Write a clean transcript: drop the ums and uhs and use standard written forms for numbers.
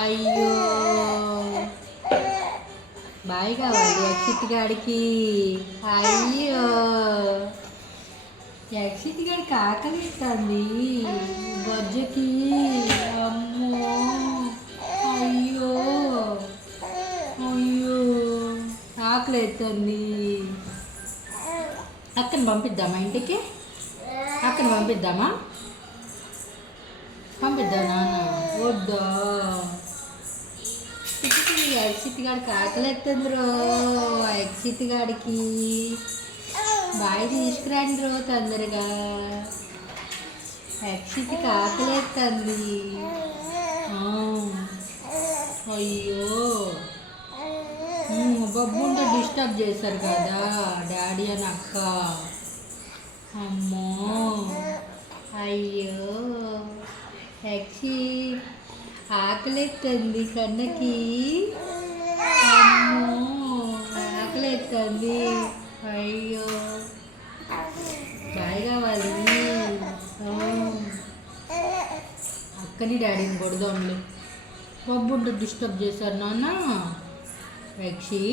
అయ్యో బాయ్ కావాలి యక్షిత్ గాడికి. అయ్యో యక్షిత్ గాడికి ఆకలి ఇస్తుంది బొజ్జకి. అమ్మో అయ్యో అయ్యో ఆకలి అవుతుంది. అక్కని పంపిద్దామా ఇంటికి? అక్కని పంపిద్దామా? పంపిద్దాం నాన్న. వద్దా యక్షిత్ గాడికి ఆకలి ఎత్తుంది రో. యక్షిత్ గాడికి బాయ్ తీసుకురండి రో తొందరగా. యక్షిత్కి ఆకలి ఎత్తుంది. అయ్యో బొబ్బుంటే డిస్టర్బ్ చేశారు కదా డాడీ అని అక్క. అమ్మో అయ్యో యక్షి ఆకలి ఎత్తుంది కన్నకి. అమ్మో ఆకలి ఎత్తుంది. అయ్యో బాయ్ కావాలి. అక్కని డాడీని కొడదాంలే. బొబ్బుంటే డిస్టర్బ్ చేశారు నాన్న. యక్షి